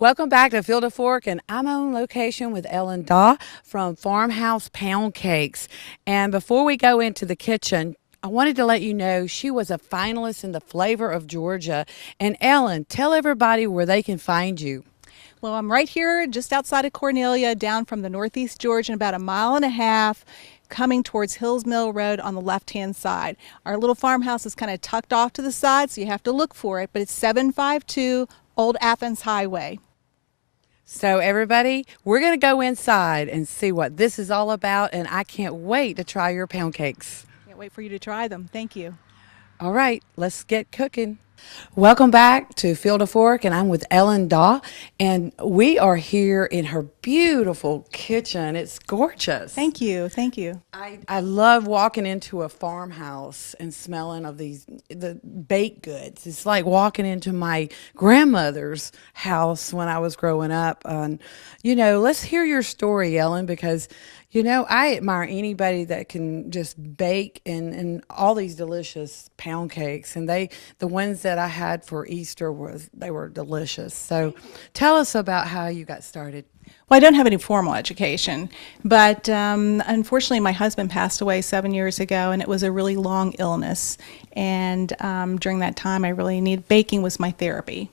Welcome back to Field of Fork, and I'm on location with Ellen Daw from Farmhouse PoundCakes. And before we go into the kitchen, I wanted to let you know she was a finalist in the Flavor of Georgia. And Ellen, tell everybody where they can find you. Well, I'm right here just outside of Cornelia, down from the Northeast Georgian, about a mile and a half, coming towards Hills Mill Road on the left-hand side. Our little farmhouse is kind of tucked off to the side, so you have to look for it, but it's 752 Old Athens Highway. So, everybody, we're going to go inside and see what this is all about, and I can't wait to try your pound cakes. Can't wait for you to try them. Thank you. All right, let's get cooking. Welcome back to Field of Fork, and I'm with Ellen Daw, and we are here in her beautiful kitchen. It's gorgeous. Thank you. Thank you. I love walking into a farmhouse and smelling of the baked goods. It's like walking into my grandmother's house when I was growing up. And let's hear your story, Ellen, because I admire anybody that can just bake and all these delicious pound cakes. And the ones that I had for Easter they were delicious. So tell us about how you got started. Well, I don't have any formal education, but unfortunately my husband passed away 7 years ago, and it was a really long illness. And during that time, I really needed baking was my therapy.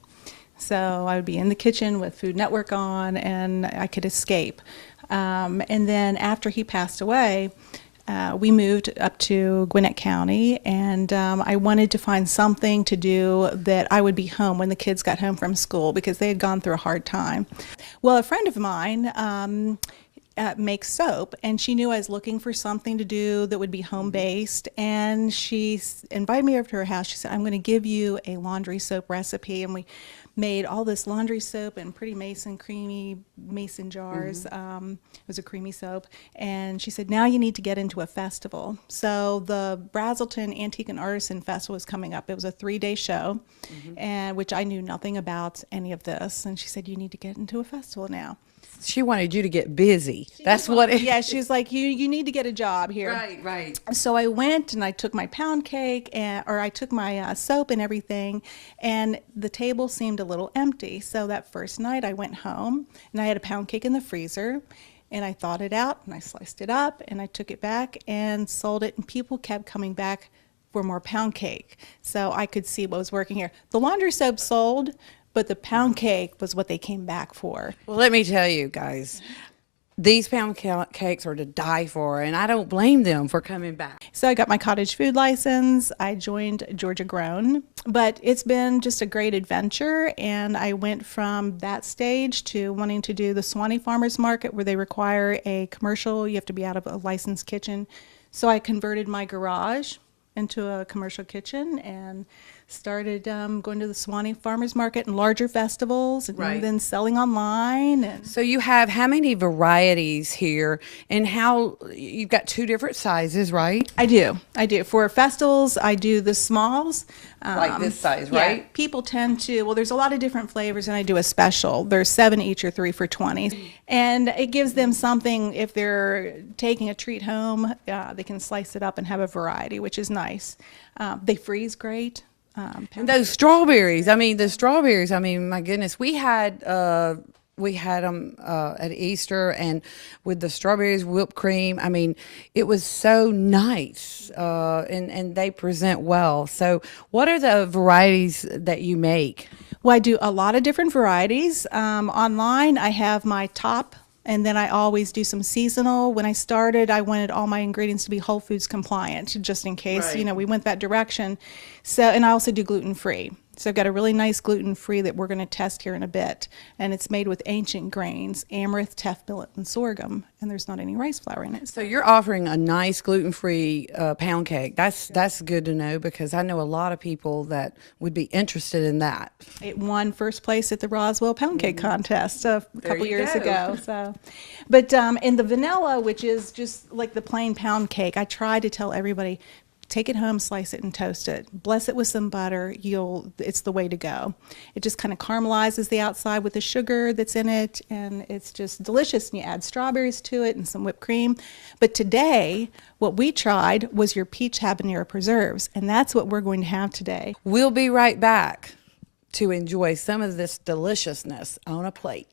So I would be in the kitchen with Food Network on, and I could escape. And then after he passed away, we moved up to Gwinnett County, and I wanted to find something to do that I would be home when the kids got home from school, because they had gone through a hard time. Well, a friend of mine makes soap, and she knew I was looking for something to do that would be home-based, and she invited me over to her house. She said, I'm going to give you a laundry soap recipe, and we made all this laundry soap in pretty creamy mason jars. It was a creamy soap. And she said, now you need to get into a festival. So the Brazelton Antique and Artisan Festival was coming up. It was a 3-day show, and which I knew nothing about any of this. And she said, you need to get into a festival now. She wanted you to get busy. Yeah, she's like, you need to get a job here. Right. So I went and I took my pound cake, or I took my soap and everything, and the table seemed a little empty. So that first night I went home, and I had a pound cake in the freezer, and I thawed it out, and I sliced it up, and I took it back and sold it, and people kept coming back for more pound cake. So I could see what was working here. The laundry soap sold, but the pound cake was what they came back for. Well, let me tell you guys, these pound cakes are to die for, and I don't blame them for coming back. So I got my cottage food license. I joined Georgia Grown, but it's been just a great adventure. And I went from that stage to wanting to do the Swanee Farmers Market, where they require a commercial. You have to be out of a licensed kitchen. So I converted my garage into a commercial kitchen and started going to the Swanee Farmers Market and larger festivals, and then selling online. And so you have how many varieties here, and how you've got 2 different sizes, right? I do. For festivals, I do the smalls. Like this size, right? Yeah, people tend to, well, there's a lot of different flavors, and I do a special. There's 7 each or 3 for 20. And it gives them something, if they're taking a treat home, they can slice it up and have a variety, which is nice. They freeze great. And those strawberries, my goodness, we had them at Easter, and with the strawberries, whipped cream, it was so nice, and they present well. So what are the varieties that you make? Well, I do a lot of different varieties. Online, I have my top, and then I always do some seasonal. When I started, I wanted all my ingredients to be Whole Foods compliant, just in case, we went that direction. So, and I also do gluten-free. So I've got a really nice gluten-free that we're going to test here in a bit. And it's made with ancient grains, amaranth, teff, millet, and sorghum. And there's not any rice flour in it. So you're offering a nice gluten-free pound cake. That's good to know, because I know a lot of people that would be interested in that. It won first place at the Roswell Pound Cake Contest a couple years ago. So, but in the vanilla, which is just like the plain pound cake, I try to tell everybody, take it home, slice it, and toast it. Bless it with some butter. It's the way to go. It just kind of caramelizes the outside with the sugar that's in it, and it's just delicious. And you add strawberries to it and some whipped cream. But today, what we tried was your peach habanero preserves, and that's what we're going to have today. We'll be right back to enjoy some of this deliciousness on a plate.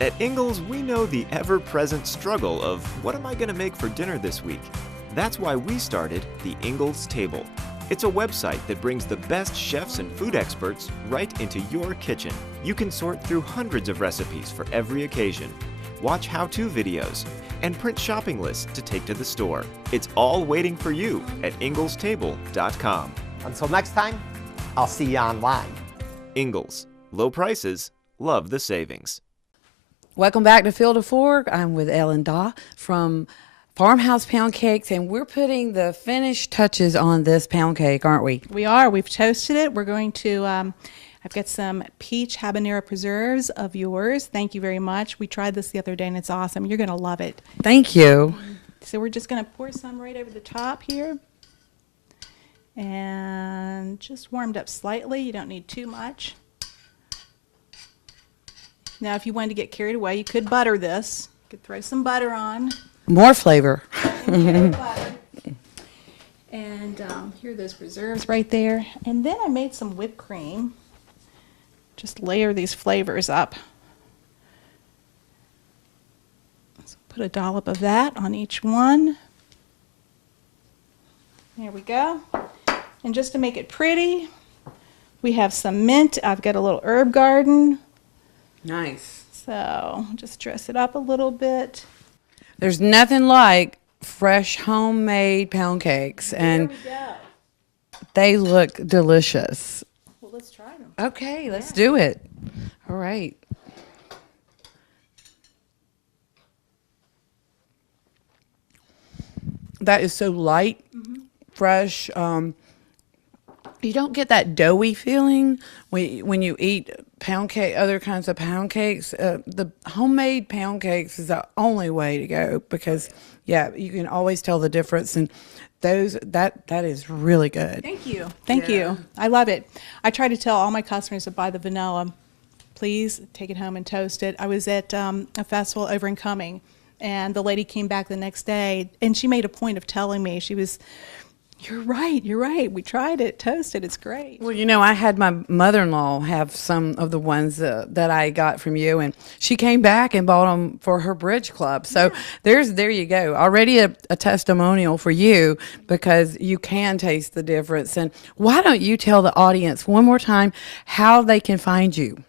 At Ingalls, we know the ever-present struggle of what am I going to make for dinner this week? That's why we started the Ingalls Table. It's a website that brings the best chefs and food experts right into your kitchen. You can sort through hundreds of recipes for every occasion, watch how-to videos, and print shopping lists to take to the store. It's all waiting for you at inglestable.com. Until next time, I'll see you online. Ingalls. Low prices, love the savings. Welcome back to Field to Fork. I'm with Ellen Daw from Farmhouse PoundCakes, and we're putting the finished touches on this pound cake, aren't we? We are. We've toasted it. We're going to, I've got some peach habanero preserves of yours. Thank you very much. We tried this the other day, and it's awesome. You're going to love it. Thank you. So we're just going to pour some right over the top here. And just warmed up slightly. You don't need too much. Now, if you wanted to get carried away, you could butter this. You could throw some butter on. More flavor. And here are those preserves right there. And then I made some whipped cream. Just layer these flavors up. So put a dollop of that on each one. There we go. And just to make it pretty, we have some mint. I've got a little herb garden. Nice. So just dress it up a little bit. There's nothing like fresh homemade pound cakes, and There we go. they look delicious. Well, let's try them. Okay, let's do it. All right. That is so light, fresh. You don't get that doughy feeling when you eat pound cake, other kinds of pound cakes. The homemade pound cakes is the only way to go because, yeah, you can always tell the difference. And that is really good. Thank you. Thank you. I love it. I try to tell all my customers to buy the vanilla. Please take it home and toast it. I was at a festival over in Cumming, and the lady came back the next day, and she made a point of telling me, you're right. We tried it, toasted. It's great. Well, you know, I had my mother-in-law have some of the ones that I got from you, and she came back and bought them for her bridge club. So there you go. Already a testimonial for you because you can taste the difference. And why don't you tell the audience one more time how they can find you?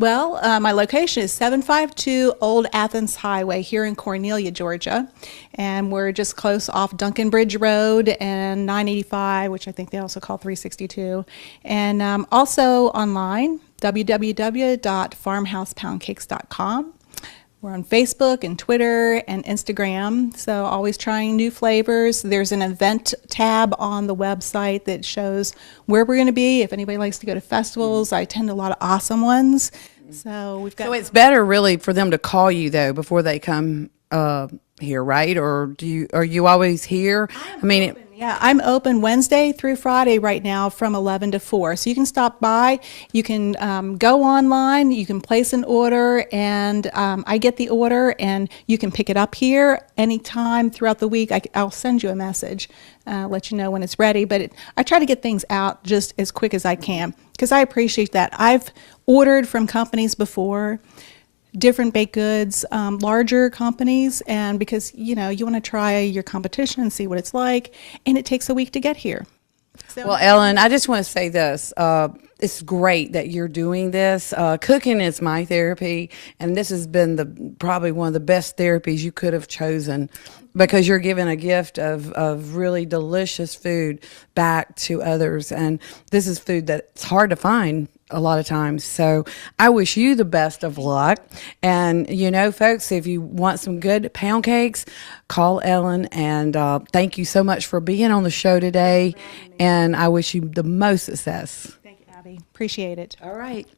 Well, my location is 752 Old Athens Highway here in Cornelia, Georgia. And we're just close off Duncan Bridge Road and 985, which I think they also call 362. And also online, www.farmhousepoundcakes.com. We're on Facebook and Twitter and Instagram, so always trying new flavors. There's an event tab on the website that shows where we're going to be. If anybody likes to go to festivals, I attend a lot of awesome ones. So we've got. So it's better really for them to call you though before they come here, right? Or are you always here? I mean, Yeah, I'm open Wednesday through Friday right now from 11 to 4. So you can stop by, you can go online, you can place an order, and I get the order, and you can pick it up here anytime throughout the week. I'll send you a message, let you know when it's ready. But I try to get things out just as quick as I can because I appreciate that. I've ordered from companies before, different baked goods, larger companies, and because you want to try your competition and see what it's like, and it takes a week to get here. So, well, Ellen, I just want to say this. It's great that you're doing this. Cooking is my therapy, and this has been probably one of the best therapies you could have chosen because you're giving a gift of really delicious food back to others, and this is food that's hard to find a lot of times. So I wish you the best of luck. And, folks, if you want some good pound cakes, call Ellen. And thank you so much for being on the show today. And I wish you the most success. thank you, Abby. Appreciate it. All right.